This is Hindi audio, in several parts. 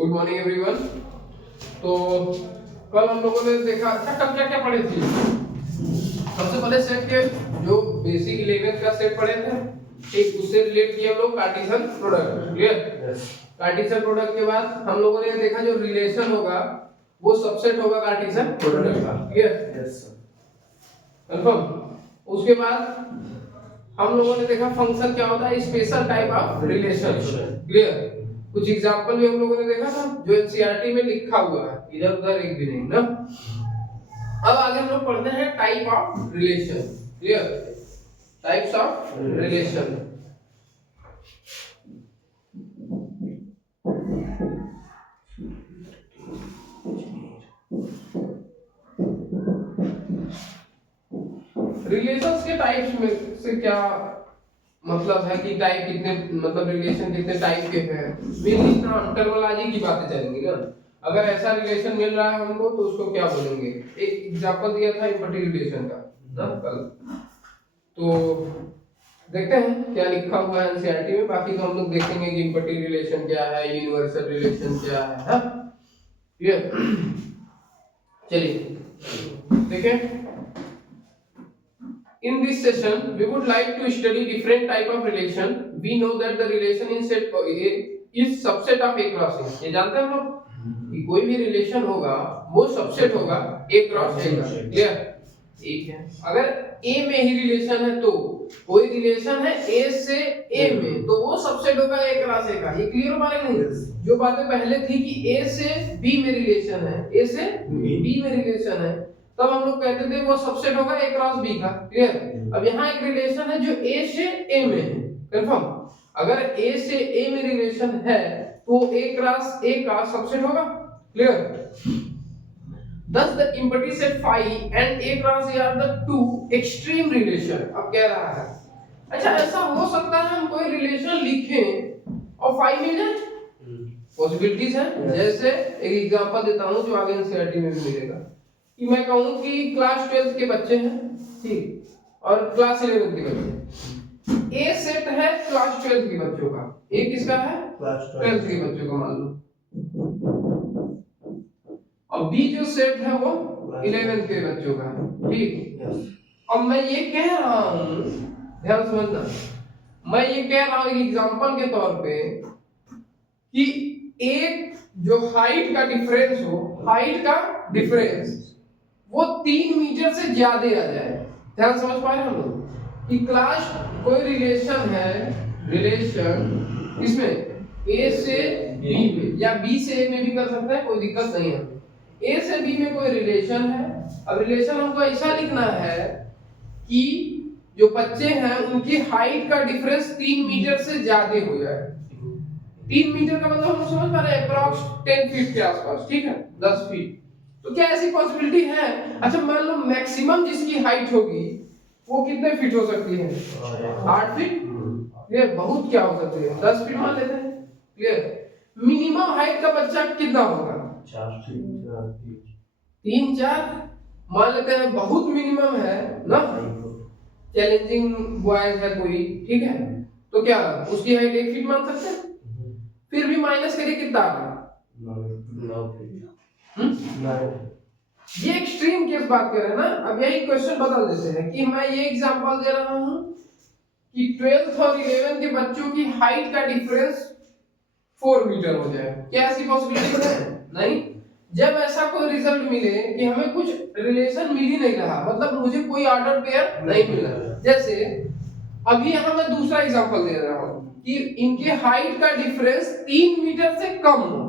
Good morning everyone. तो कल हम लोगों ने देखा अच्छा कल क्या क्या पढ़े थे। सबसे पहले सेट के जो बेसिक 11 का सेट पढ़े थे, ठीक, उससे रिलेट किया हम लोग Cartesian product. Clear? Cartesian product के बाद हम लोगों ने देखा जो रिलेशन होगा वो सबसेट होगा कार्टेशियन प्रोडक्ट का। क्लियर? Yes sir, confirm. उसके बाद हम लोगों ने देखा फंक्शन क्या होता है, special type of relation. Clear? कुछ एग्जांपल भी हम लोगों ने देखा था जो एनसीईआरटी में लिखा हुआ है, इधर उधर एक भी नहीं ना। अब आगे हम लोग पढ़ते हैं type of relation. Clear? Types of relation. Relations के टाइप्स में से क्या मतलब है कि टाइप कितने, मतलब रिलेशन कितने टाइप के हैं, मेनली टर्मिनोलॉजी की बातें चलेंगी ना। अगर ऐसा रिलेशन मिल रहा है हमको तो उसको क्या बोलेंगे। एक एग्जांपल दिया था इम्पटी रिलेशन का ना कल, तो देखते हैं क्या लिखा हुआ है एनसीईआरटी में। बाकी तो हम लोग देखेंगे कि इम्पटी रिलेशन क्या है, यूनिवर्सल रिलेशन क्या है। हाँ, क्लियर? चलिए देखें। In this session, we would like to study different type of relation. We know that the relation in set A is subset of A cross A. ये जानते हैं हम लोग कि कोई भी रिलेशन होगा वो सबसेट होगा A क्रॉस A का। क्लियर? एक है अगर A में ही रिलेशन है तो कोई रिलेशन है A से A में तो वो सबसेट होगा A क्रॉस A का। ये क्लियर हो पा रहा है नहीं? जो बातें पहले थी कि A से B में रिलेशन है, A से B में रिलेशन है, तब हम लोग कहते थे वो सबसेट होगा A क्रॉस B का। क्लियर? अब यहाँ एक रिलेशन है जो A से A में है, कंफर्म। अगर A से A में रिलेशन है तो A क्रॉस A का सबसेट होगा। Clear? Thus the empty set phi and A cross A are the two extreme relation। अब कह रहा है अच्छा ऐसा हो सकता है हम कोई रिलेशन लिखें और phi मिल जाए, पॉसिबिलिटीज है। जैसे एक एग्जांपल देता हूं जो आगे एनसीईआरटी में भी मिलेगा कि मैं कहूं कि क्लास 12 के बच्चे हैं, ठीक, और क्लास 11 के बच्चे। ए सेट है क्लास 12 के बच्चों का, ए किसका है? क्लास 12 के बच्चों का मान लो, और बी जो सेट है वो 11 के बच्चों का है, ठीक। अब मैं ये कह रहा हूं, ध्यान समझना, मैं ये कह रहा हूं एग्जांपल के तौर पे कि एक जो हाइट का डिफरेंस हो, हाइट का डिफरेंस वो 3 मीटर से ज्यादा आ जाए। ध्यान समझ पा रहे हैं हम लोग कि क्लास कोई रिलेशन है, रिलेशन इसमें A से B में या B से A में भी कर सकते हैं, कोई दिक्कत नहीं है। A से B में कोई रिलेशन है। अब रिलेशन हमको ऐसा लिखना है कि जो बच्चे हैं उनकी हाइट का डिफरेंस 3 मीटर से ज्यादा हो जाए। 3 मीटर का मतलब हम समझ पा रहे हैं अप्रॉक्स 10 फीट के आसपास, ठीक है, 10 फीट। तो क्या ऐसी पॉसिबिलिटी है? अच्छा मान लो मैक्सिमम जिसकी हाइट होगी वो कितने फीट हो सकती है? 8 फीट। क्लियर? बहुत क्या हो सकती है, 10 फीट मान लेते हैं। क्लियर? मिनिमम हाइट का बच्चा कितना होगा? 4 फीट, 3-4 मान लेते हैं, बहुत मिनिमम है ना। चैलेंजिंग बॉयज है कोई, ठीक है, तो क्या उसकी हाइट 1 फीट मान सकते हैं? फिर भी माइनस करिए कितना आ रहा है? ये एक्सट्रीम केस बात कर रहे हैं ना। अब यही क्वेश्चन बदल देते हैं कि मैं ये एग्जांपल दे रहा हूं कि 12th और 11 के बच्चों की हाइट का डिफरेंस 4 मीटर हो जाए। क्या ऐसी पॉसिबिलिटी है? नहीं। जब ऐसा कोई रिजल्ट मिले कि हमें कुछ रिलेशन मिल ही नहीं रहा, मतलब मुझे कोई ऑर्डर पेयर नहीं मिल रहा, जैसे अभी यहां मैं दूसरा एग्जांपल दे रहा हूं कि इनके हाइट का डिफरेंस 3 मीटर से कम हो,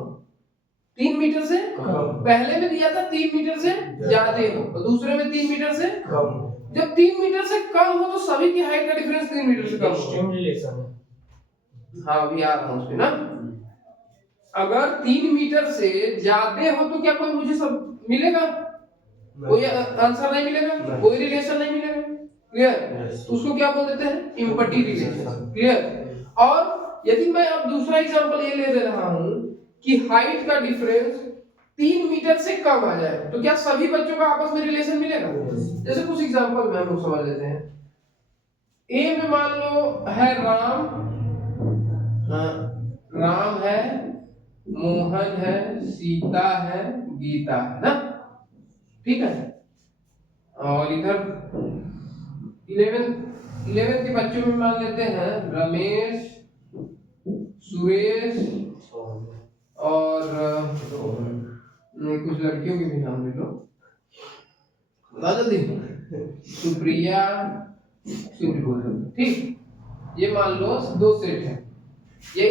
3 मीटर से कम। पहले में दिया था 3 मीटर से ज्यादा हो, और दूसरे में 3 मीटर से कम। जब 3 मीटर से कम हो तो सभी की हाइट का डिफरेंस 3 मीटर से कम हो। एक्सट्रीम रिलेशन है। हाँ अभी आ रहा हूं उस पे ना। अगर 3 मीटर से ज्यादा हो तो क्या कोई मुझे सब मिलेगा? कोई आंसर नहीं मिलेगा, कोई रिलेशन नहीं मिलेगा। क्लियर? उसको क्या बोल देते हैं? Empty relation. क्लियर? और यदि मैं अब दूसरा एग्जांपल ये ले दे रहा हूं कि हाइट का डिफरेंस 3 मीटर से कम आ जाए तो क्या सभी बच्चों का आपस में रिलेशन मिलेगा? जैसे कुछ एग्जांपल में हम लोग समझ लेते हैं। ए में मान लो है राम, हाँ, राम है मोहन है, सीता है, गीता है ना, ठीक है। और इधर 11 के बच्चों में मान लेते हैं रमेश, सुरेश और नहीं, कुछ लड़कियों के भी नाम ले लो, जल्दी, सुप्रिया, ठीक। ये मान लो दो सेट है। ये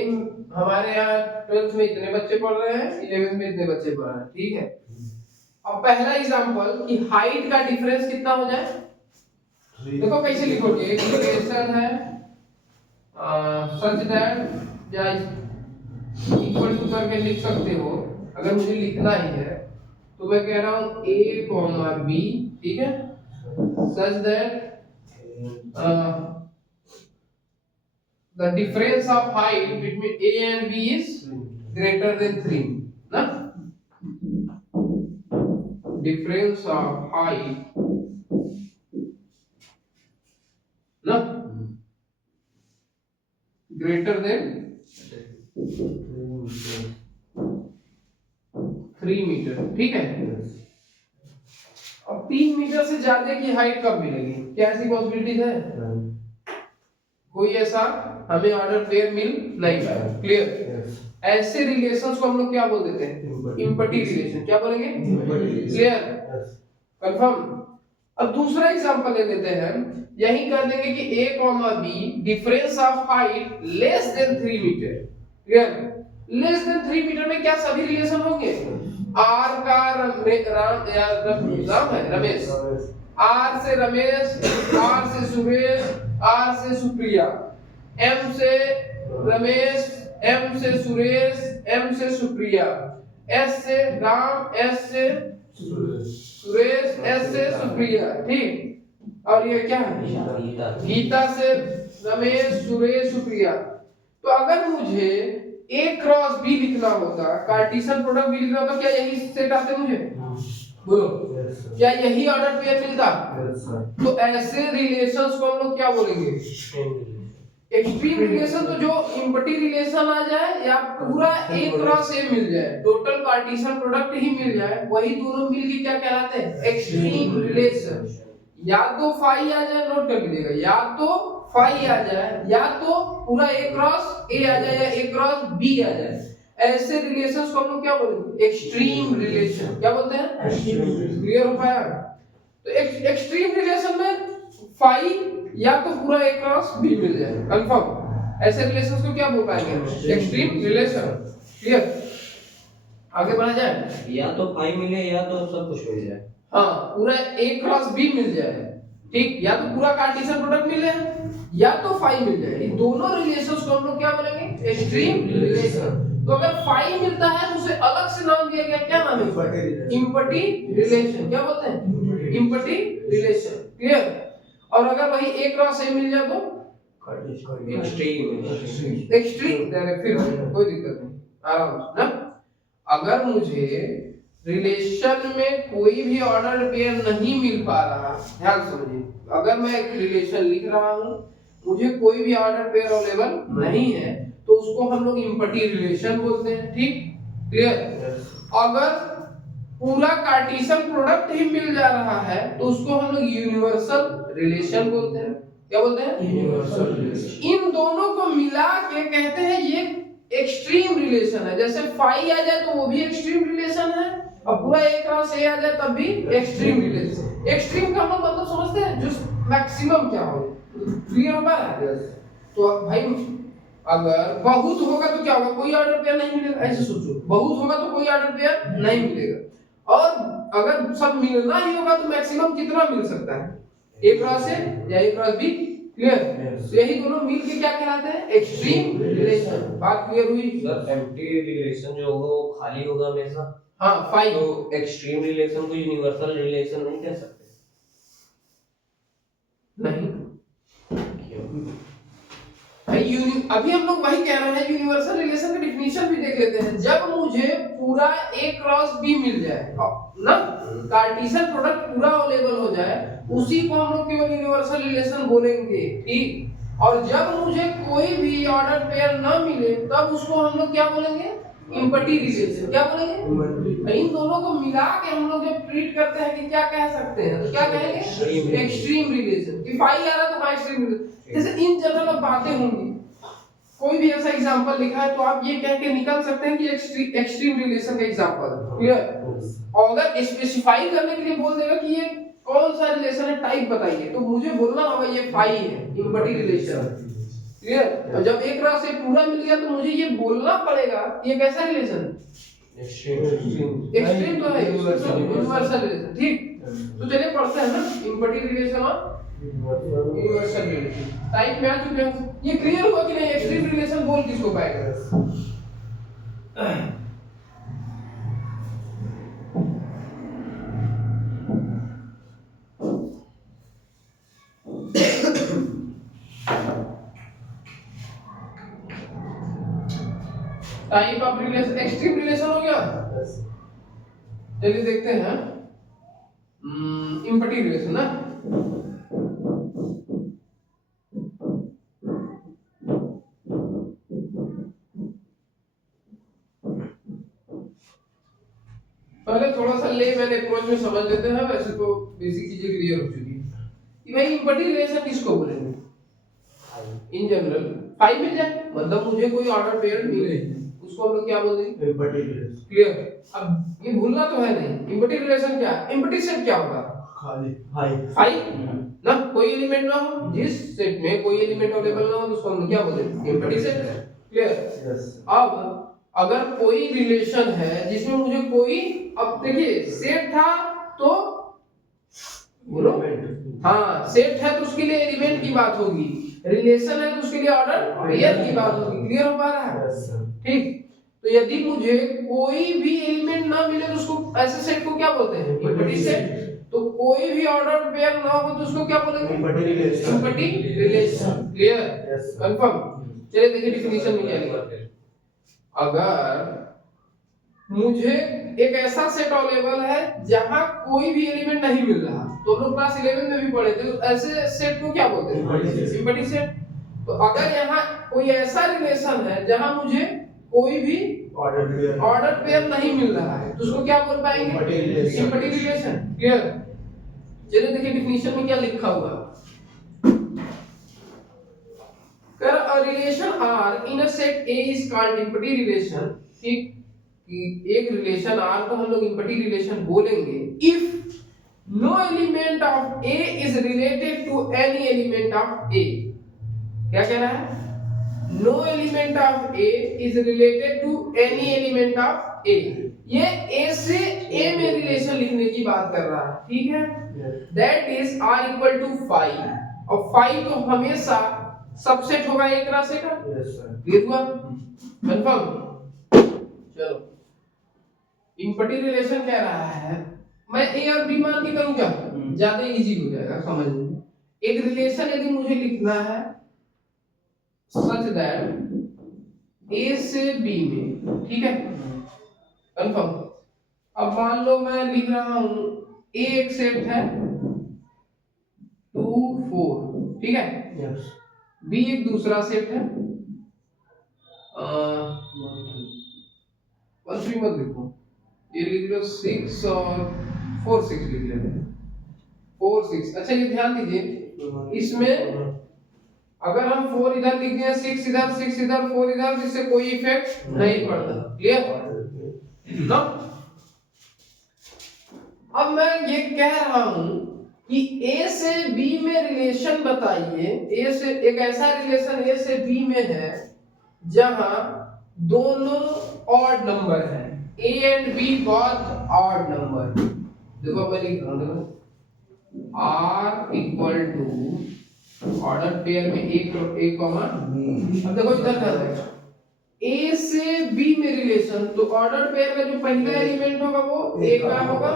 हमारे यहाँ 12th में इतने बच्चे पढ़ रहे हैं, 11th में इतने बच्चे पढ़ रहे हैं, ठीक है। अब पहला एग्जांपल कि हाइट का डिफरेंस कितना हो जाए, देखो कैसे लिखोगे, रिलेशन है सच दैट या इक्वल टू करके लिख सकते हो। अगर मुझे लिखना ही है तो मैं कह रहा हूं a कॉमा b, ठीक है, such that the difference of height between a and b is greater than 3 ना, difference of height ना greater than 3 मीटर, ठीक है। अब 3 मीटर से ज्यादा की हाइट कब मिलेगी, क्या ऐसी पॉसिबिलिटीज है? कोई ऐसा हमें ऑर्डर पेयर मिल नहीं पाया, क्लियर। ऐसे रिलेशंस को हम लोग क्या बोल देते हैं, इम्पटी रिलेशन, क्या बोलेंगे, क्लियर, कंफर्म। अब दूसरा एग्जांपल ले लेते हैं, यही कर देंगे कि a comma b difference of height less than 3 meter, clear. Less than 3 meter में क्या सभी रिलेशन होंगे, r का राम है रमेश, r से रमेश, r से सुरेश, r से सुप्रिया, m से रमेश, m से सुरेश, m से सुप्रिया, s से राम, s से सुरेश, s से सुप्रिया, ठीक। और ये क्या है, गीता से रमेश, सुरेश, सुप्रिया। तो अगर मुझे a क्रॉस b लिखना होता, कार्टेशियन प्रोडक्ट भी लिखना होता, क्या यही सेट आते मुझे, बोलो, क्या यही ऑर्डर पेयर मिलता? तो ऐसे रिलेशंस को हम लोग क्या बोलेंगे, एक्सट्रीम रिलेशन। तो जो इम्पटी रिलेशन आ जाए या पूरा a क्रॉस a मिल जाए, टोटल कार्टेशियन प्रोडक्ट ही मिल जाए, वही दोनों मिलके क्या कहलाते हैं, एक्सट्रीम रिलेशन। या तो फाई आ जाए, नोट कर लीजिएगा, या तो फाई आ जाए, या तो पूरा a क्रॉस a आ जाए, या a क्रॉस b आ जाए। ऐसे रिलेशंस को हम लोग क्या बोलेंगे, एक्सट्रीम रिलेशन, क्या बोलते हैं, क्लियर हो पाया। तो एक्सट्रीम रिलेशन में फाई या तो पूरा a क्रॉस b मिल जाए, कंफर्म। ऐसे रिलेशंस को क्या बोल पाएंगे, एक्सट्रीम रिलेशन, क्लियर। आगे बढ़ा जाए, या तो फाई मिले या तो सब कुछ मिल जाए, हाँ, पूरा a क्रॉस b मिल जाए, ठीक, या तो पूरा कार्टेशियन प्रोडक्ट मिले या तो फाई मिल जाए। इन दोनों रिलेशंस को हम लोग क्या बोलेंगे, एक्सट्रीम रिलेशन। तो अगर फाई मिलता है तो उसे अलग से नाम दिया गया, क्या नाम है, इम्पटी रिलेशन, क्या बोलते हैं, इम्पटी रिलेशन, क्लियर। और अगर वही a क्रॉस a मिल जाए तो एक्सट्रीम, एक्सट्रीम, फिर कोई दिक्कत नहीं, आराम से ना। अगर मुझे रिलेशन में कोई भी ऑर्डर पेयर नहीं मिल पा रहा, ध्यान समझिए, अगर मैं एक रिलेशन लिख रहा हूं, मुझे कोई भी ऑर्डर पेयर अवेलेबल नहीं है, तो उसको हम लोग इम्पटी रिलेशन बोलते हैं, ठीक, क्लियर। अगर पूरा कार्टेशियन प्रोडक्ट ही मिल जा रहा है तो उसको हम लोग यूनिवर्सल रिलेशन बोलते हैं, क्या बोलते हैं, यूनिवर्सल रिलेशन। इन दोनों को मिला के कहते हैं ये एक्सट्रीम रिलेशन है। जैसे फाई आ जाए तो वो भी एक्सट्रीम रिलेशन है, और पूरा a क्रॉस a आ जाए तब भी एक्सट्रीम रिलेशन। एक्सट्रीम का हम लोग मतलब समझते हैं, जो मैक्सिमम क्या हो, क्लियर हो पा रहा है। तो भाई अगर बहुत होगा तो क्या होगा, कोई ऑर्डर पेयर नहीं मिलेगा, ऐसे सोचो, बहुत होगा तो कोई ऑर्डर पेयर नहीं मिलेगा, और अगर सब मिलना ही होगा तो मैक्सिमम कितना मिल सकता है, a क्रॉस a या a क्रॉस b, क्लियर। तो यही दोनों मिलके क्या कहलाते हैं, एक्सट्रीम रिलेशन। बात क्लियर हुई? सर एम्प्टी रिलेशन जो होगा वो खाली होगा हमेशा, हाँ, फाई। तो एक्सट्रीम रिलेशन को यूनिवर्सल रिलेशन नहीं कह सकते, नहीं, अभी हम लोग वही कह रहे हैं, यूनिवर्सल रिलेशन का डिफिनीशन भी देख लेते हैं। जब मुझे पूरा a क्रॉस b मिल जाए ना, कार्टेशियन प्रोडक्ट पूरा अवेलेबल हो जाए, उसी को हम लोग केवल यूनिवर्सल रिलेशन बोलेंगे, ठीक। और जब मुझे कोई भी ऑर्डर पेयर ना मिले तब उसको हम लोग क्या बोलेंगे, इम्पटी रिलेशन। क्या बोलेंगे? इन दोनों को मिला के हम लोग जब ट्रीट करते हैं कि क्या कह सकते हैं, तो क्या कहेंगे? Extreme relation. कि फाई आ रहा तो फाई एक्सट्रीम रिलेशन। जैसे इन जनरल अब बातें होंगी, कोई भी ऐसा एग्जांपल लिखा है तो आप ये कह के निकल सकते हैं कि एक्सट्रीम रिलेशन का एग्जांपल। क्लियर? और अगर स्पेसिफाई करने के लिए बोल देगा कि ये कौन सा रिलेशन है, टाइप बताइए, तो मुझे बोलना होगा ये फाई है, इम्पटी रिलेशन। क्लियर? और जब एक रात से पूरा मिल गया तो मुझे ये बोलना पड़ेगा ये कैसा रिलेशन? एक्सट्रीम तो है, यूनिवर्सल रिलेशन। ठीक, तो चलिए पढ़ते हैं ना इम्पटी रिलेशन और यूनिवर्सल रिलेशन। टाइप में आ चुके हैं। ये क्लियर हुआ कि नहीं? एक्सट्रीम रिलेशन बोल किसको पाएगा? Type of relation, extreme relation हो गया। चलिए देखते हैं इम्पटी रिलेशन ना। पहले थोड़ा सा लेमैन अप्रोच में समझ लेते हैं, वैसे तो बेसिक चीजें क्लियर हो चुकी है कि भाई इम्पटी रिलेशन किसको बोलेंगे। इन जनरल फाई मिल जाए, मतलब मुझे कोई ऑर्डर पेयर मिले, उसको हम लोग क्या बोलेंगे? Empty relation. क्लियर? अब ये भूलना तो है नहीं, इम्पटी रिलेशन क्या है? इम्पटी सेट क्या होगा? खाली फाई ना, कोई एलिमेंट ना हो, जिस सेट में कोई एलिमेंट अवेलेबल ना हो तो उसको हम क्या बोलेंगे? Empty set. क्लियर? अब अगर कोई रिलेशन है जिसमें मुझे कोई, अब देखिए सेट था तो बोलो, हाँ सेट है तो उसके लिए एलिमेंट की बात होगी, रिलेशन है तो उसके लिए ऑर्डर पेयर की बात होगी। क्लियर हो पा रहा है? ठीक, तो यदि मुझे कोई भी एलिमेंट ना मिले तो उसको ऐसे सेट को क्या बोलते हैं? Empty set. तो कोई भी ऑर्डर पेयर ना हो तो उसको क्या बोलेंगे? Empty relation. Empty relation. Clear? Confirm? चलिए देखिए डिफिनीशन में क्या लिखा है। अगर मुझे एक ऐसा सेट अवेलेबल है जहां कोई भी एलिमेंट नहीं मिल रहा, तो हम लोग क्लास 11 में भी पढ़े थे, तो ऐसे सेट को क्या बोलते हैं? Empty set. तो अगर यहाँ कोई ऐसा रिलेशन है जहां मुझे कोई भी ऑर्डर पेयर नहीं मिल रहा है तो उसको क्या बोल पाएंगे? Empty relation. क्लियर? चलिए देखिए डिफिनीशन में क्या लिखा हुआ। A relation R in a set A is called empty relation। ठीक, कि एक रिलेशन R को हम लोग empty relation बोलेंगे if no element of A is related to any element of A। क्या कह रहा है? No element of A is related to any element of A। ये A से A में रिलेशन लिखने की बात कर रहा है। ठीक है? That is R equal to phi, और phi तो हमेशा सबसेट होगा एक राशि का। Yes sir. क्लियर हुआ? कंफर्म? चलो इम्पटी रिलेशन कह रहा है, मैं ए और बी मान के करूं क्या? ज्यादा इजी हो जाएगा समझने। एक रिलेशन यदि मुझे लिखना है सच दैट ए से बी में, ठीक है, कंफर्म। अब मान लो मैं लिख रहा हूं ए एक सेट है 2 4, ठीक है, यस। बी एक दूसरा सेट है 1 3 मत लिखो, ये लिख लो 6 और 4 6 लिख लेते हैं 4 6। अच्छा ये ध्यान दीजिए, इसमें अगर हम 4 इधर लिख दें 6 इधर 6 इधर 4 इधर, इससे कोई इफेक्ट नहीं पड़ता। क्लियर ना? अब मैं ये कह रहा हूं कि A से B में रिलेशन बताइए। A से एक ऐसा रिलेशन A से B में है जहां दोनों ऑड नंबर है, A and B both odd number. देखो मैं लिख रहा हूं, R equal to order pair में A कॉमा B। अब देखो इधर ध्यान देना, A से B में रिलेशन, तो ऑर्डर पेयर का जो पहला एलिमेंट होगा वो A का होगा,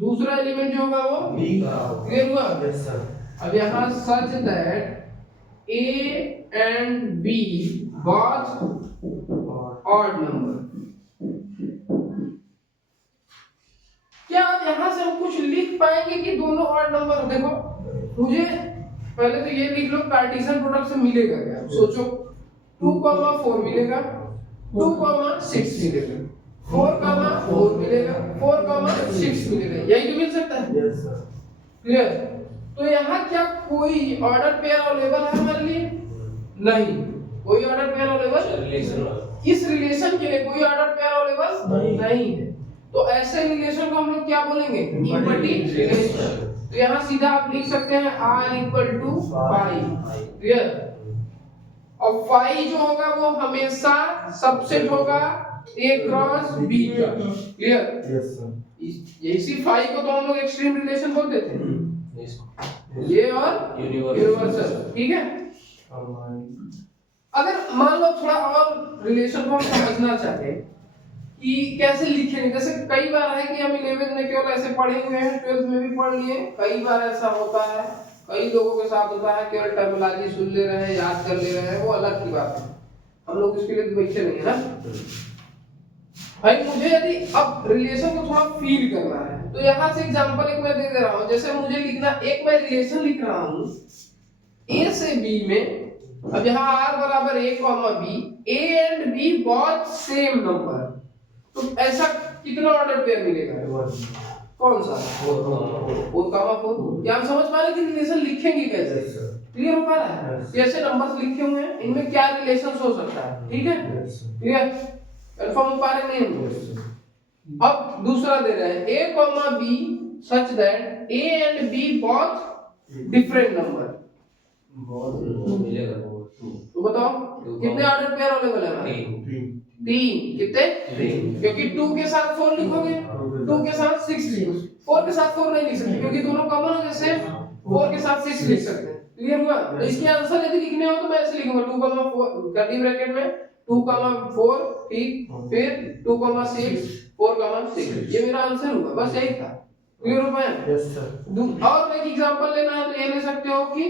दूसरा एलिमेंट जो होगा वो B का होगा। क्लियर हुआ? Yes sir. अब यहाँ सच that A and B both odd number. क्या आप यहाँ से हम कुछ लिख पाएंगे कि दोनों ऑड नंबर? देखो मुझे पहले तो ये लिख लो कार्टेशियन प्रोडक्ट से मिलेगा क्या? सोचो 2, 4 मिलेगा, 2,6 मिलेगा, 4,4 मिलेगा, 4,6 मिलेगा, यही तो मिल सकता है। Yes sir. क्लियर? तो यहाँ क्या कोई ऑर्डर पेयर अवेलेबल है हमारे लिए? नहीं, कोई ऑर्डर पेयर अवेलेबल रिलेशन इस रिलेशन के लिए कोई ऑर्डर पेयर अवेलेबल नहीं है। तो ऐसे रिलेशन को हम लोग क्या बोलेंगे? Empty relation. तो यहाँ सीधा आप लिख सकते हैं R = phi। क्लियर? और phi जो होगा वो हमेशा सबसेट होगा A क्रॉस B का। क्लियर? Yes sir. इसी phi को तो हम लोग एक्सट्रीम रिलेशन बोलते थे, ये और यूनिवर्सल। ठीक है? अगर मान लो थोड़ा और रिलेशन को हम समझना चाहे कि कैसे लिखेंगे, जैसे कई बार है कि हम 11th में केवल ऐसे पढ़े हुए हैं, 12th में भी पढ़ लिए, कई बार ऐसा होता है, कई लोगों के साथ होता है केवल टर्मिनोलॉजी सुन ले रहे हैं, याद कर ले रहे हैं, वो अलग की बात है, हम लोग इसके लिए बैठे नहीं है ना भाई। मुझे यदि अब रिलेशन को थोड़ा फील करना है तो यहाँ से एग्जांपल एक मैं दे दे रहा हूँ। जैसे मुझे लिखना, एक मैं रिलेशन लिख रहा हूँ A से B में। अब यहाँ R = A, B, A and B both same number, तो ऐसा कितना ऑर्डर पेयर मिलेगा? कौन सा? 4,4। क्या हम समझ पा रहे हैं कि रिलेशन लिखेंगे कैसे? क्लियर हो पा रहा है? जैसे नंबर्स लिखे हुए हैं, इनमें क्या रिलेशन हो सकता है? ठीक है, क्लियर, कंफर्म हो पा रहे नहीं? अब दूसरा दे रहे हैं A, B such that A and B both different number। मिलेगा तो बताओ कितने ऑर्डर पेयर अवेलेबल है हमारे? 3। कितने? 3, क्योंकि 2 के साथ 4 लिखोगे, 2 के साथ 6 लिखोगे, 4 के साथ 4 नहीं लिख सकते क्योंकि दोनों कॉमन है, जैसे 4 के साथ 6 लिख सकते हैं। क्लियर हुआ? तो इसके आंसर यदि लिखने हो तो मैं ऐसे लिखूंगा 2,4 कर्ली ब्रैकेट में 2,4, ठीक, फिर 2,6, 4,6, ये मेरा आंसर होगा, बस यही था। क्लियर हो पाया? Yes sir. और एक एग्जांपल लेना है तो ये ले सकते हो कि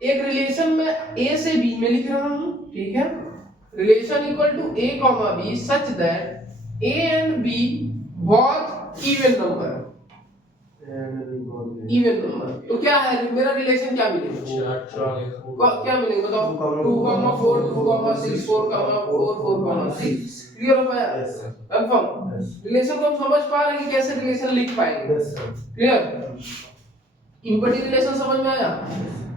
एक रिलेशन में A से B में लिख रहा हूं, ठीक है, relation = A, B such that A and B both even number। Even number तो क्या है मेरा रिलेशन? क्या मिलेगा? क्या मिलेगा बताओ? 2,4, 2,6, 4,4, 4,6। क्लियर हो पाया? कंफर्म? रिलेशन को हम समझ पा रहे हैं कि कैसे रिलेशन लिख पाएंगे? क्लियर? इम्पटी रिलेशन समझ में आया?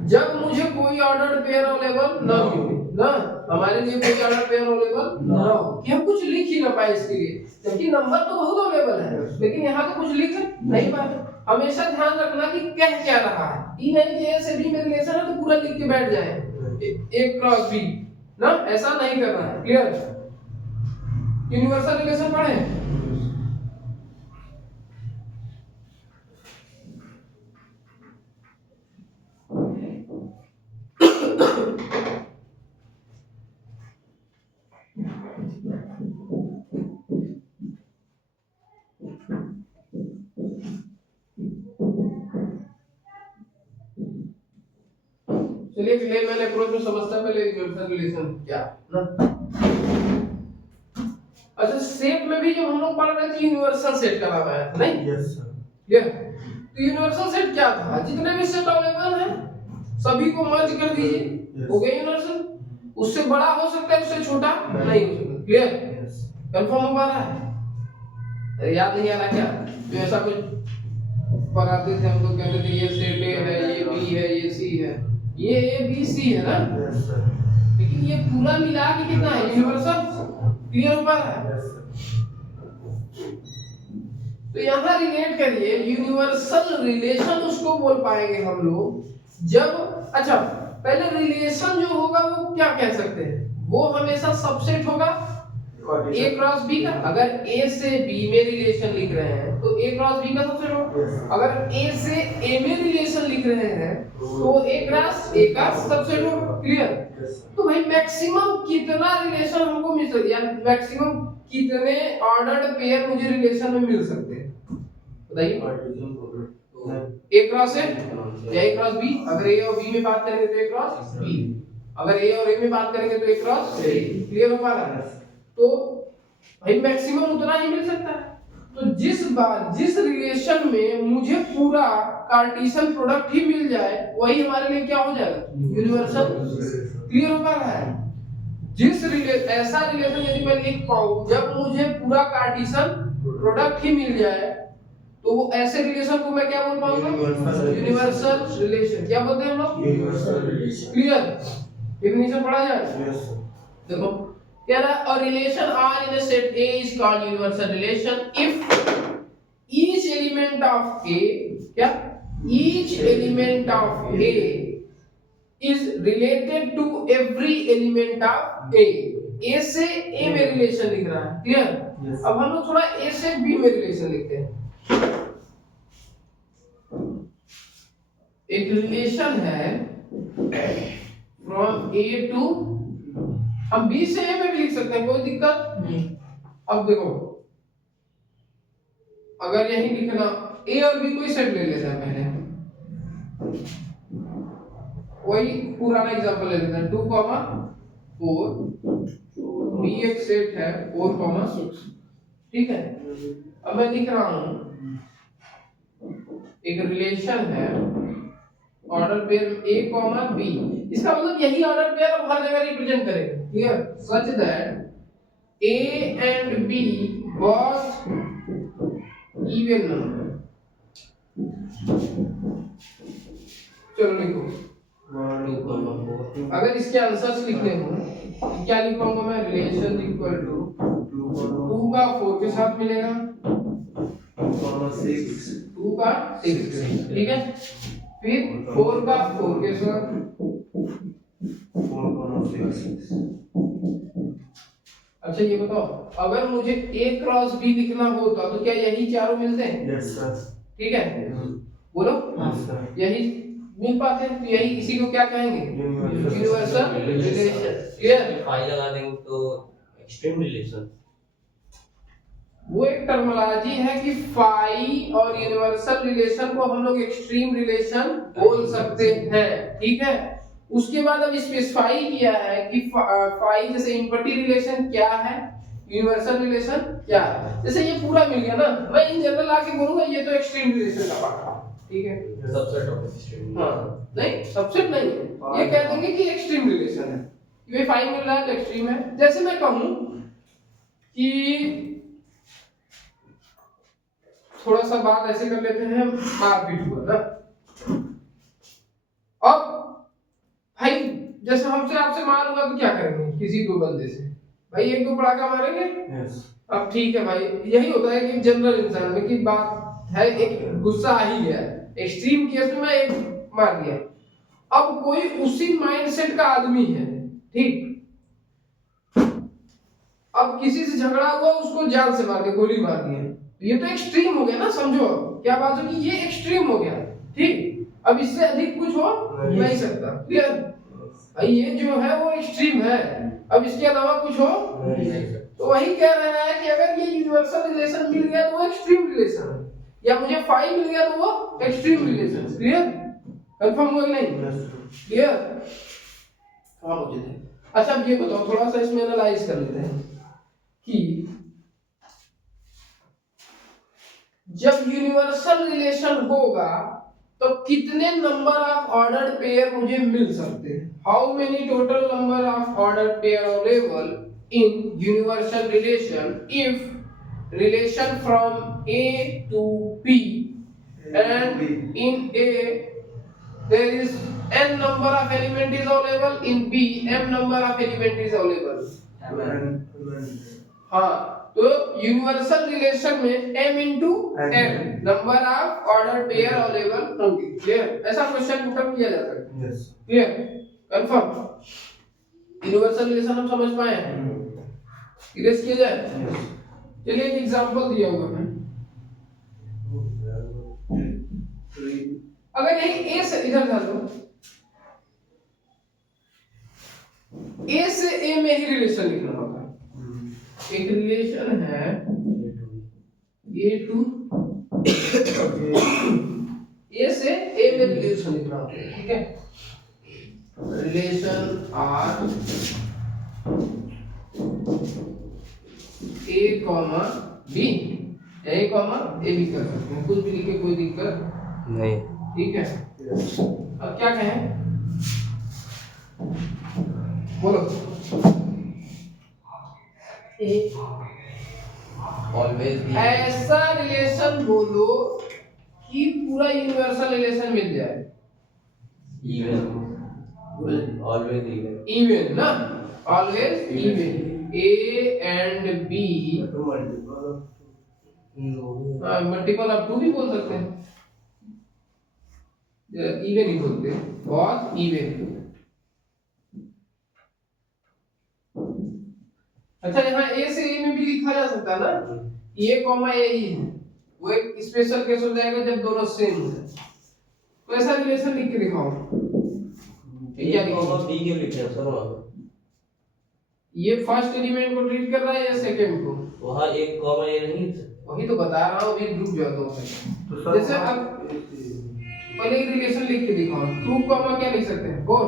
जब मुझे कोई ऑर्डर पेयर अवेलेबल ना मिले ना, हमारे लिए कोई ऑर्डर पेयर अवेलेबल ना हो कि हम कुछ लिख ही ना पाए इसके लिए, जबकि नंबर तो बहुत अवेलेबल है लेकिन यहाँ तो कुछ लिख नहीं पा रहे। हमेशा ध्यान रखना कि कह क्या रहा है, ये नहीं कि A से B में रिलेशन है तो पूरा लिख के बैठ जाए A क्रॉस B ना, ऐसा नहीं करना है। क्लियर? यूनिवर्सल रिलेशन पढ़े? चलिए लेमैन अप्रोच में समझता है पहले यूनिवर्सल रिलेशन क्या ना। अच्छा, सेट में भी जब हम लोग पढ़ रहे थे यूनिवर्सल सेट का नाम आया था नहीं? Yes sir. ये तो यूनिवर्सल सेट क्या था? जितने भी सेट अवेलेबल हैं सभी को मर्ज कर दीजिए, हो गया यूनिवर्सल। उससे बड़ा हो सकता है, उससे छोटा नहीं हो सकता। क्लियर? कंफर्म हो पा रहा है? याद नहीं आ रहा क्या? तो ऐसा कुछ पढ़ाते थे हम लोग, कहते थे ये सेट A है, ये B है, ये C है, ये A B C है ना, लेकिन ये पूरा मिला के कितना है? यूनिवर्सल। क्लियर हो पा रहा है? तो यहाँ रिलेट करिए, यूनिवर्सल रिलेशन उसको बोल पाएंगे हम लोग जब, अच्छा पहले रिलेशन जो होगा वो क्या कह सकते हैं? वो हमेशा सबसेट होगा A क्रॉस B का। अगर A से B में रिलेशन लिख रहे हैं तो A क्रॉस B का सबसेट होगा। अगर A से A में रिलेशन लिख रहे हैं तो A क्रॉस A का सबसेट होगा। क्लियर? तो भाई मैक्सिमम कितना रिलेशन हमको मिल सकता है, मैक्सिमम कितने ऑर्डर्ड पेयर मुझे रिलेशन में मिल सकते हैं बताइए? A क्रॉस A या A क्रॉस B। अगर A और B में बात करेंगे तो A क्रॉस B, अगर A और A में बात करेंगे तो A क्रॉस A। क्लियर हो पा रहा है? तो भाई मैक्सिमम उतना ही मिल सकता है। तो जिस रिलेशन में मुझे पूरा कार्टेशियन प्रोडक्ट ही मिल जाए वही हमारे लिए क्या हो जाएगा? यूनिवर्सल। क्लियर हो पा रहा है? ऐसा रिलेशन यदि मैं लिख पाऊं जब मुझे पूरा कार्टेशियन प्रोडक्ट ही मिल जाए, तो वो ऐसे रिलेशन को मैं क्या बोल पाऊंगा? Universal relation. क्या बोलते हैं हम लोग? Universal relation. क्लियर? डेफिनेशन पढ़ा जाए? यस। देखो क्या रहा, a relation R in a set A is called universal relation if each element of A, क्या? Each element of A is related to every element of A. A से A में रिलेशन लिख रहा है, क्लियर? Yes. अब हम लोग थोड़ा A से B में रिलेशन लिखते हैं। एक रिलेशन है फ्रॉम A टू, हम B से A में भी लिख सकते हैं, कोई दिक्कत नहीं। अब देखो, अगर यही लिखना A और B कोई सेट ले लेते हैं पहले, वही पुराना एग्जांपल ले लेते हैं, 2,4 B एक सेट है 4,6, ठीक है। अब मैं लिख रहा हूं एक रिलेशन है ऑर्डर पेयर A, B, इसका मतलब यही ऑर्डर पेयर अब हर जगह रिप्रेजेंट करेगा, clear? Such that A and B both even number। चलो लिखो, 2,4 अगर इसके आंसर्स लिखने हो तो क्या लिख पाऊंगा मैं? रिलेशन इक्वल टू 2 का 4 के साथ मिलेगा, 2 का 6, ठीक है। फिर 4 का 4 के साथ, 4,6। अच्छा ये बताओ, अगर मुझे A क्रॉस B लिखना होता तो क्या यही चारों मिलते हैं? Yes sir. ठीक है, बोलो यस सर। यही मिल पाते हैं, तो यही इसी को क्या कहेंगे? Universal relation. क्लियर? फाई लगा देंगे तो एक्सट्रीम रिलेशन। वो एक टर्मिनोलॉजी है कि फाई और यूनिवर्सल रिलेशन को हम लोग एक्सट्रीम रिलेशन बोल सकते हैं, ठीक है। उसके बाद अब स्पेसिफाई किया है कि फाई जैसे इम्पटी रिलेशन क्या है, यूनिवर्सल रिलेशन क्या है। जैसे ये पूरा मिल गया ना, मैं इन जनरल आके बोलूंगा ये तो एक्सट्रीम रिलेशन का पार्ट है, ठीक है। Subset of extreme. हाँ, नहीं सबसेट नहीं है, ये कह देंगे कि एक्सट्रीम रिलेशन है, ये फाई मिल रहा है तो एक्सट्रीम है। जैसे मैं कहूं कि थोड़ा सा बात ऐसे कर लेते हैं, मारपीट हुआ ना, अब भाई जैसे हमसे आपसे मार हुआ तो क्या करेंगे? किसी को बंदे से भाई एक दो पड़ाका मारेंगे। यस। अब ठीक है भाई, यही होता है कि जनरल इंसान में की बात है, एक गुस्सा आ ही गया, एक्सट्रीम केस में मैं एक मार दिया। अब कोई उसी माइंडसेट का आदमी है, ठीक, अब किसी से झगड़ा हुआ, उसको जान से मार के गोली मार दिया, ये तो एक्सट्रीम हो गया ना, समझो क्या बात होगी, ये एक्सट्रीम हो गया, ठीक। अब इससे अधिक कुछ हो नहीं सकता, क्लियर? ये जो है वो एक्सट्रीम है, अब इसके अलावा कुछ हो तो वही कह रहे हैं कि अगर ये यूनिवर्सल रिलेशन मिल गया तो वो एक्सट्रीम रिलेशन है, या मुझे फाई मिल गया तो वो एक्सट्रीम रिलेशन। क्लियर? कंफर्म हुआ कि नहीं? क्लियर? हाँ मुझे थे। अच्छा अब ये बताओ, थोड़ा सा इसमें एनालाइज कर लेते हैं कि जब यूनिवर्सल रिलेशन होगा तो कितने नंबर ऑफ ऑर्डर्ड पेयर मुझे मिल सकते हैं? How many total number of ordered pair available in universal relation if relation from A to B and in A there is n number of element is available, in B m number of element is available। हाँ, तो यूनिवर्सल रिलेशन में m into n number of order pair available होंगे। क्लियर? ऐसा क्वेश्चन पुट किया जा सकता है। Yes. Clear? Confirm? Universal relation हम समझ पाए हैं? इरेज किया जाए? चलिए एक एग्जांपल दिया हुआ है, अगर यही A से इधर ध्यान दो, A से A में ही रिलेशन लिखना होता है। एक रिलेशन है A to A से A में रिलेशन लिखना होता है, ठीक है। Relation R A, B, A, A B कर सकते हैं, कुछ भी लिखे कोई दिक्कत नहीं, ठीक है। अब क्या कहें, बोलो। ऑलवेज बी ऐसा रिलेशन बोलो कि पूरा यूनिवर्सल रिलेशन मिल जाए। इवन ऑलवेज इवन इवन ना, always even. A and be multiple of 2 भी बोल सकते हैं, इवन ही बोलते हैं, बहुत इवन। अच्छा, यहाँ ए से ए में भी लिखा जा सकता है ना, ए कॉमा ए ही है। वो एक स्पेशल केस हो जाएगा जब दोनों सेम है। तो ऐसा रिलेशन लिख के दिखाओ। ए कॉमा बी के लिखे हैं सर वहाँ पे। ये फर्स्ट एलिमेंट को ट्रीट कर रहा है या सेकंड को? वहाँ एक कॉमा ए नहीं था। वही तो बता रहा हूँ, अभी रुक जाओ 2 सेकंड। तो सर जैसे अब पहले एक रिलेशन लिख के दिखाओ। 2 कॉमा क्या लिख सकते हैं? 4।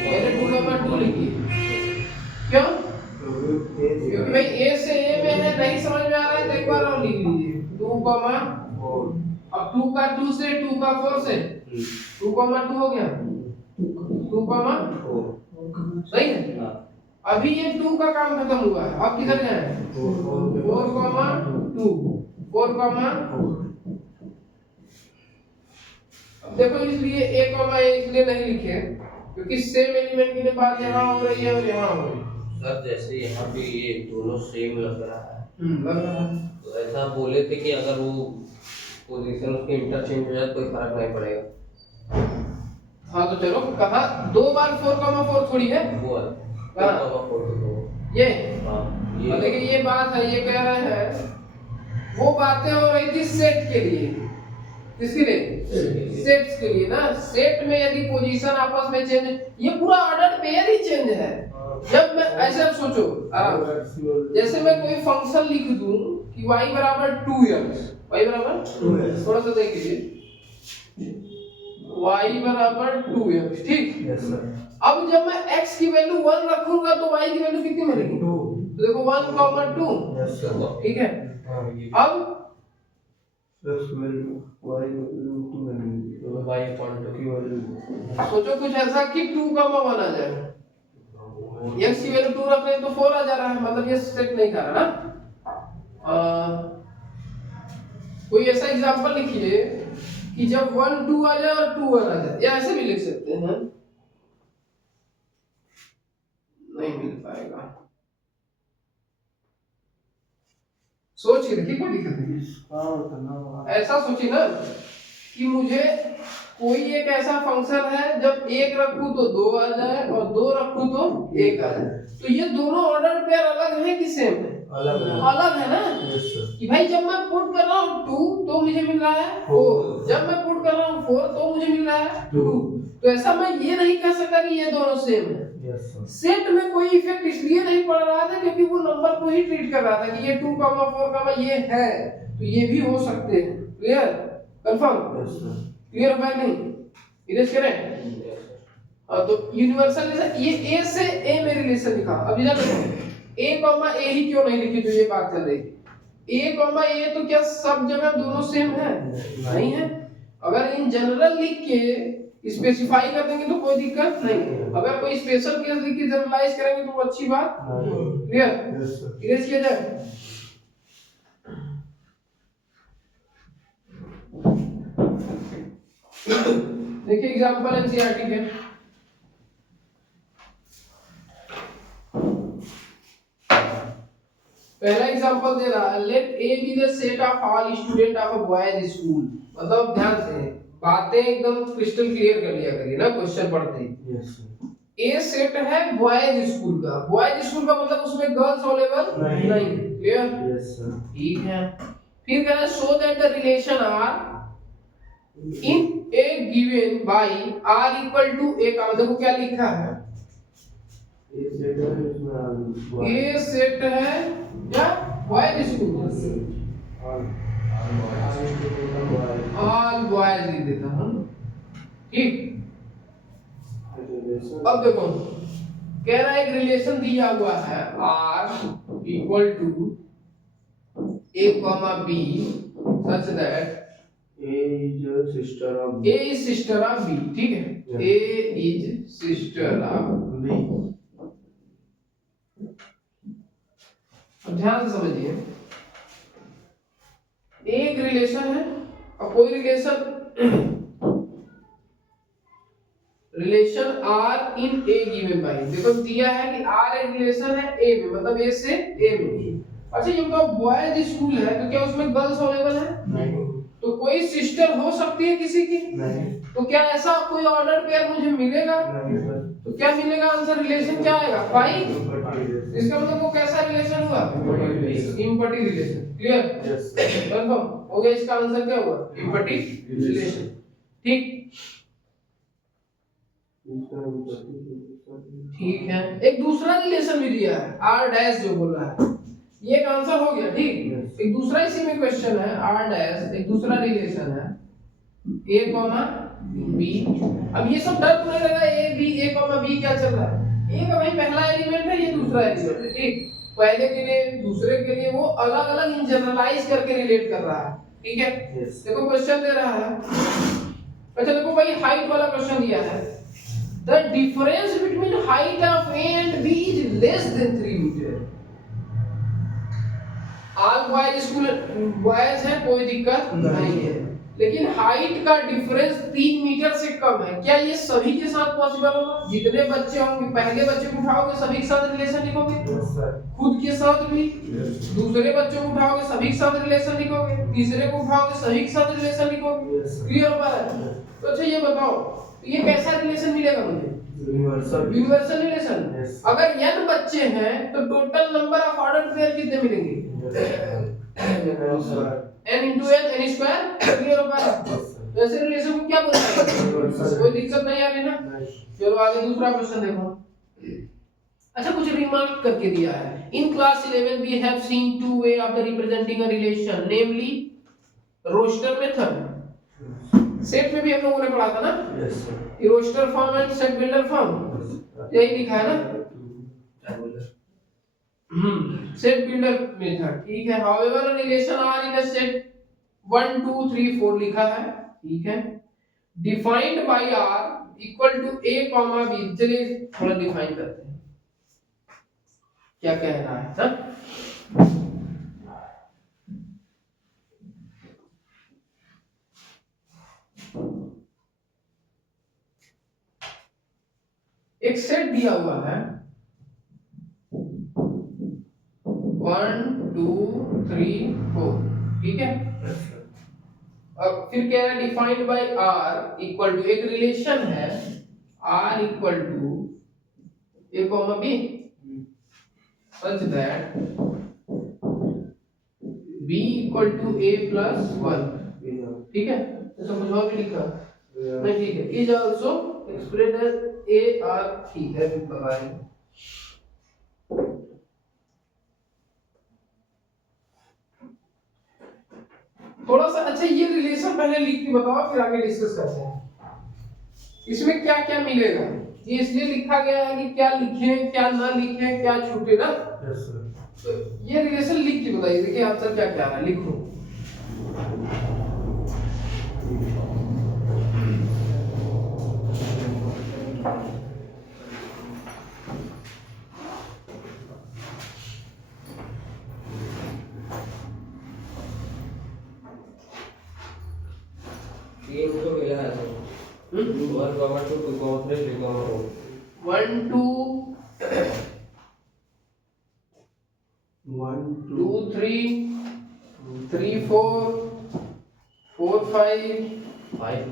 पहले 2 कॉमा 2 लिखिए। क्यों? क्योंकि भाई ए से ए में है, नहीं समझ में आ रहा है तो एक बार और लिख लीजिए 2 कॉमा। अब 2 का 2 से, 2 का 4 से 2 कॉमा 2 हो गया, 2 कॉमा 4 सही है। अभी ये 2 का काम खत्म हुआ है, अब किधर जाए? 4 कॉमा 2, 4 कॉमा। अब देखो, इसलिए a कॉमा a इसलिए नहीं लिखे क्योंकि सेम एलिमेंट की बात यहाँ हो रही है और यहाँ हो रही है। सर जैसे यहाँ पे ये दोनों सेम लग रहा है, लग रहा है। तो ऐसा बोले थे कि अगर वो पोजीशन उसके इंटरचेंज हो जाए तो कोई फर्क नहीं पड़ेगा। हाँ तो चलो, कहा 2 बार 4 कॉमा 4 थोड़ी है वो हाँ। कॉमा 4 तो ये हाँ और लेकिन ये बात है, ये कह रहे हैं वो बातें हो रही थी सेट के लिए। किसके लिए? सेट्स के लिए ना। सेट में यदि पोजीशन आपस में चेंज, ये पूरा ऑर्डर पेयर ही चेंज है। जब मैं ऐसे, अब सोचो आराम से, जैसे मैं कोई फंक्शन लिख दूं कि y बराबर 2x, y बराबर 2x, थोड़ा सा देख लीजिए, y बराबर 2x, ठीक। Yes sir. अब जब मैं x की वैल्यू 1 रखूंगा तो y की वैल्यू कितनी मिलेगी? 2। तो देखो 1 कॉमा 2, यस सर। ठीक है। अब x वैल्यू y वैल्यू 2 है, y अपॉन 2 की वैल्यू सोचो कुछ ऐसा कि 2 कॉमा 1 आ जाए, x की वैल्यू 2 रख रहे हैं तो 4 आ जा रहा है, मतलब ये सेट नहीं कर रहा ना। कोई ऐसा एग्जांपल लिखिए कि जब 1 2 आ जाए और 2 1 आ जाए, या ऐसे भी लिख सकते हैं। नहीं मिल पाएगा, सोच के देखिए, कोई दिक्कत नहीं। ऐसा सोचिए ना कि मुझे कोई एक ऐसा फंक्शन है जब 1 रखूं तो 2 आ जाए और 2 रखूं तो 1 आ जाए, तो ये दोनों ऑर्डर पेयर अलग है कि सेम है? अलग है ना। Yes sir. कि भाई जब मैं पुट कर रहा हूँ 2 तो मुझे मिल रहा है 4, जब मैं पुट कर रहा हूँ 4 तो मुझे मिल रहा है 2। तो ऐसा मैं ये नहीं कह सकता कि ये दोनों सेम है। Yes sir. सेट में कोई इफेक्ट इसलिए नहीं पड़ रहा था क्योंकि वो नंबर को ही ट्रीट कर रहा था कि ये 2 4 ये है, तो ये भी हो सकते हैं। Clear? Confirm? Yes sir. Clear हो पाया नहीं? इरेज करें। तो यूनिवर्सल रिलेशन, ये ए से ए में रिलेशन लिखा। अब इधर देखो, ए कॉमा ए ही क्यों नहीं लिखी? तो ये बात चल रही थी, ए कॉमा ए तो क्या सब जगह दोनों सेम है? नहीं है। अगर इन जनरल लिख के स्पेसिफाई कर देंगे तो कोई दिक्कत नहीं है। अगर कोई स्पेशल केस लिख के जनरलाइज करेंगे तो अच्छी बात। क्लियर? Yes sir. इरेज किया जाए। देखिए एग्जांपल एनसीईआरटी के, पहला एग्जांपल दे रहा है, let A be the set of all student of a boys school. मतलब ध्यान से बातें एकदम क्रिस्टल क्लियर कर लिया करिए ना क्वेश्चन पढ़ते ही। Yes sir. ए सेट है बॉयज स्कूल का। बॉयज स्कूल का मतलब उसमें गर्ल्स अवेलेबल नहीं। क्लियर? Yes sir. ठीक है। फिर कह रहा है show that the relation R in A given by R equal to A का, देखो क्या लिखा है, ए सेट है इसमें ए सेट है क्या बॉयज स्कूल, ऑल बॉयज लिख देता हूं। ठीक। अब देखो कह रहा है एक रिलेशन दिया हुआ है r equal to a comma b such that A is a sister of a is sister of b। ठीक है, a is sister of B. अब ध्यान से समझिए, एक रिलेशन है और कोई relation R in A given by, देखो दिया है कि आर एक रिलेशन है ए में, मतलब ए से ए में। अच्छा ये बताओ बॉयज स्कूल है तो क्या उसमें गर्ल्स अवेलेबल है? नहीं। तो कोई सिस्टर हो सकती है किसी की? नहीं। तो क्या ऐसा कोई ऑर्डर पेयर मुझे मिलेगा? नहीं सर। तो क्या मिलेगा आंसर? रिलेशन क्या आएगा? फाइव। इसका मतलब वो कैसा रिलेशन हुआ? Empty relation. Clear? Yes. Confirm हो गया? इसका आंसर क्या हुआ? Empty relation. ठीक ठीक है। एक दूसरा रिलेशन भी दिया है आर डैश, जो बोल रहा है ये एक आंसर हो गया। ठीक एक दूसरा इसी में क्वेश्चन है, आर डैश एक दूसरा रिलेशन है ए कॉमा बी। अब ये सब डर नहीं लगा, A B A comma B क्या चल रहा है? ए का भाई पहला एलिमेंट है, ये दूसरा एलिमेंट है। ठीक पहले के लिए दूसरे के लिए वो अलग अलग इन जनरलाइज करके रिलेट कर रहा है। ठीक है देखो क्वेश्चन दे रहा है। अच्छा देखो भाई हाइट वाला क्वेश्चन दिया है, the difference between height of A and B is less than 3 meter. all boys school boys है, कोई दिक्कत नहीं है, लेकिन हाइट का डिफरेंस 3 मीटर से कम है। क्या ये सभी के साथ पॉसिबल होगा? जितने बच्चे होंगे पहले बच्चे को उठाओगे सभी के साथ रिलेशन लिखोगे, खुद के साथ भी, दूसरे बच्चों को उठाओगे सभी के साथ रिलेशन लिखोगे, तीसरे को उठाओगे सभी के साथ रिलेशन लिखोगे। क्लियर हो पा रहा है? तो अच्छा ये बताओ ये कैसा रिलेशन मिलेगा मुझे? Universal relation. अगर n बच्चे हैं तो total number of order pair कितने मिलेंगे? n into n n square. Clear हो पा रहा है? तो ऐसे रिलेशन को क्या बोलते हैं? कोई दिक्कत नहीं आ रही ना? चलो आगे दूसरा क्वेश्चन देखो। अच्छा कुछ रिमार्क करके दिया है, in class 11 we have seen two way of the representing a relation, namely roster method. Set में भी हम लोगों ने पढ़ा था ना? Yes sir. Roster form and set builder form, यही लिखा है ना? Set builder method. ठीक है। However relation R in a set 1 2 3 4 लिखा है। ठीक है। Defined by R equal to a comma b। चलिए थोड़ा डिफाइन करते हैं क्या कह रहा है सर। एक सेट दिया हुआ है 1 2 3 4। ठीक है। अब फिर क्या है? Defined by r equal to, एक रिलेशन है r equal to a comma b such that b equal to a plus 1। ठीक है। तो कुछ और भी लिखा नहीं? ठीक है। Is also expressed as a r। ठीक है बताएं थोड़ा सा। अच्छा ये रिलेशन पहले लिख के बताओ फिर आगे डिस्कस करते हैं इसमें क्या क्या मिलेगा। ये इसलिए लिखा गया है कि क्या लिखें क्या ना लिखें, क्या छूटे ना। Yes sir. तो ये रिलेशन लिख के बताइए। देखिए आंसर क्या क्या है, लिखो। ये तो मिला है सर। 1 2 2 3 3 1 2 1 2 3 3 4 4 5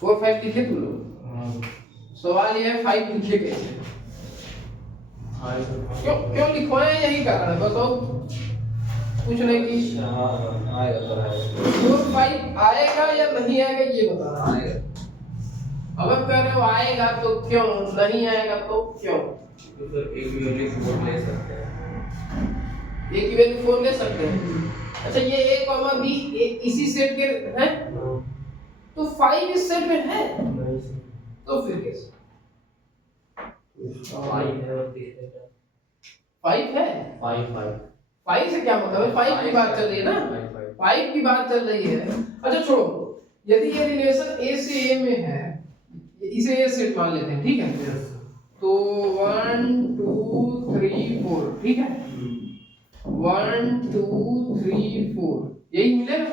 4 5 लिखे तुम लोग? सवाल ये है 5 लिखे कैसे? क्यों क्यों लिखवाए? यही कारण है बताओ। पूछने की आएगा सर, आएगा 4 5 आएगा या नहीं आएगा ये बताना। आएगा। अब आप कह रहे हो आएगा तो क्यों, नहीं आएगा तो क्यों? तो सर एक भी वैल्यू 4 ले सकते हैं। एक की वैल्यू 4 ले सकते हैं। अच्छा ये a कॉमा b इसी सेट के है तो 5 इस सेट में है, तो फिर कैसे? 5 है और 3 है। 5 है। 5 से क्या मतलब है? 5 की बात चल रही है ना? 5 की बात चल रही है। अच्छा छोड़ो, यदि ये रिलेशन a से a में है, इसे a सेट मान लेते हैं। ठीक है। तो 1 2 3 4 ठीक है 1 2 3 4 यही मिलेगा।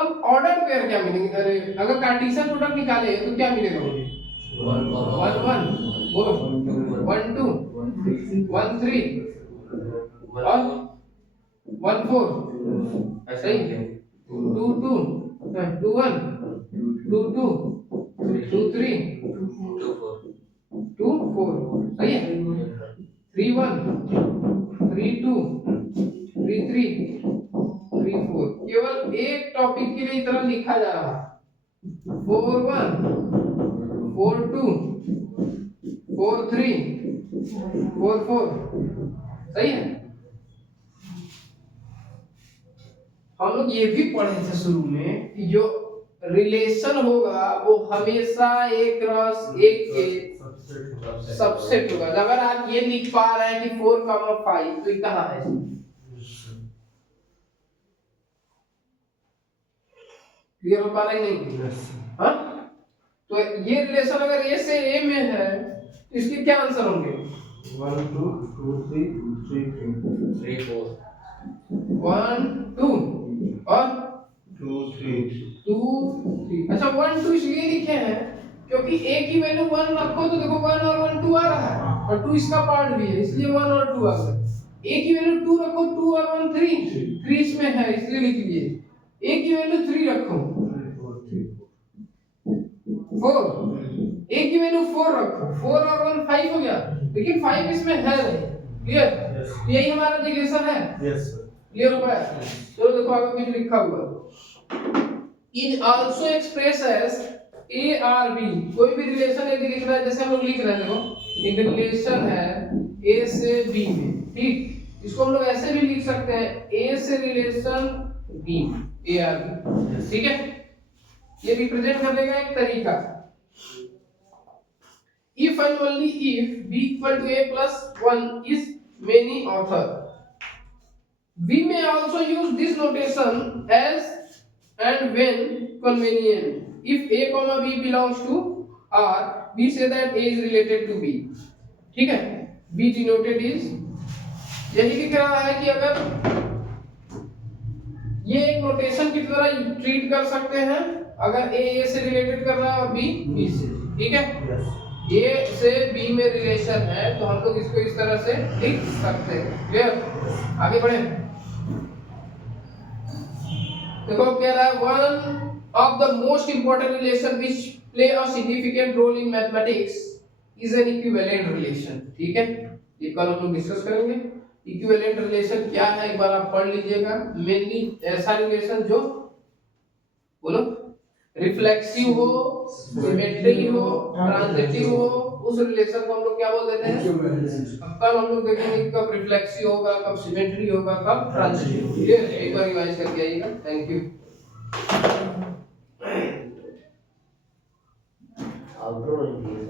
अब ऑर्डर पेयर क्या मिलेंगे? अरे अगर कार्टेशियन प्रोडक्ट निकाले तो क्या मिलेगा मुझे? 1 1 बोलो 1 2 1 3 और 1 4 सही 2 2 2 1 2 2 2 3 2 4 सही है 3 1 3 2 3 3 3 4 केवल एक टॉपिक के लिए इतना लिखा जा रहा है 4 1 4 2 4 3 4 4 सही है। हम लोग ये भी पढ़े थे शुरू में कि जो रिलेशन होगा वो हमेशा एक क्रॉस एक के सबसेट होगा। अगर आप ये लिख पा रहे हैं कि 4 5 तो ये कहाँ है? क्लियर हो पा रहा है नहीं? हाँ तो ये रिलेशन अगर ए से ए में है तो इसके क्या आंसर होंगे? 1 2 2 3 3 3 4 1 2 और 2 3 2 3 अच्छा 1 2 इसलिए लिखे हैं क्योंकि a की वैल्यू 1 रखो तो देखो 1 और 1 2 आ रहा है और 2 इसका पार्ट भी है इसलिए 1 और 2 आ गए। a की वैल्यू 2 रखो 2 और 1 3 3 इसमें है इसलिए लिख लिए। a की वैल्यू 3 रखो 4 a की वैल्यू 4 रखो 4 और 1 5 हो गया लेकिन 5 इसमें है नहीं। क्लियर? यही हमारा रिलेशन है। यस सर क्लियर हो गया? चलो देखो आगे कुछ लिखा हुआ is also express as A R B. कोई भी रिलेशन यदि लिख रहा है जैसे हम लोग लिख रहे हैं देखो एक रिलेशन है ए से बी में ठीक इसको हम लोग ऐसे भी लिख सकते हैं ए से relation B A R B ठीक है। ये रिप्रेजेंट करने का एक तरीका if and only if b equal to a plus 1 is many author. We may also use this notation as and when convenient. If a comma b belongs to R, we say that a is related to b. ठीक है? b denoted is यही लिख रहा है कि अगर ये एक नोटेशन की तरह ट्रीट कर सकते हैं अगर a से रिलेटेड कर रहा है और b b से ठीक है। a से b में रिलेशन है तो हम लोग इसको इस तरह से लिख सकते हैं। क्लियर? आगे बढ़े देखो कह रहा है one of the most important relation which play a significant role in mathematics is an equivalent relation. ठीक है ये कल हम लोग डिस्कस करेंगे। इक्विवेलेंट रिलेशन क्या है एक बार आप पढ़ लीजिएगा। मेनली ऐसा रिलेशन जो बोलो रिफ्लेक्सिव हो सिमेट्री हो ट्रांजिटिव हो उस रिलेशन को हम लोग क्या बोल देते हैं। अब कल हम लोग देखेंगे कब रिफ्लेक्सिव होगा कब सिमेट्री होगा कब ट्रांजिटिव होगा। ये एक बार रिवाइज करके आइएगा। Thank you. आउटरो नहीं दिए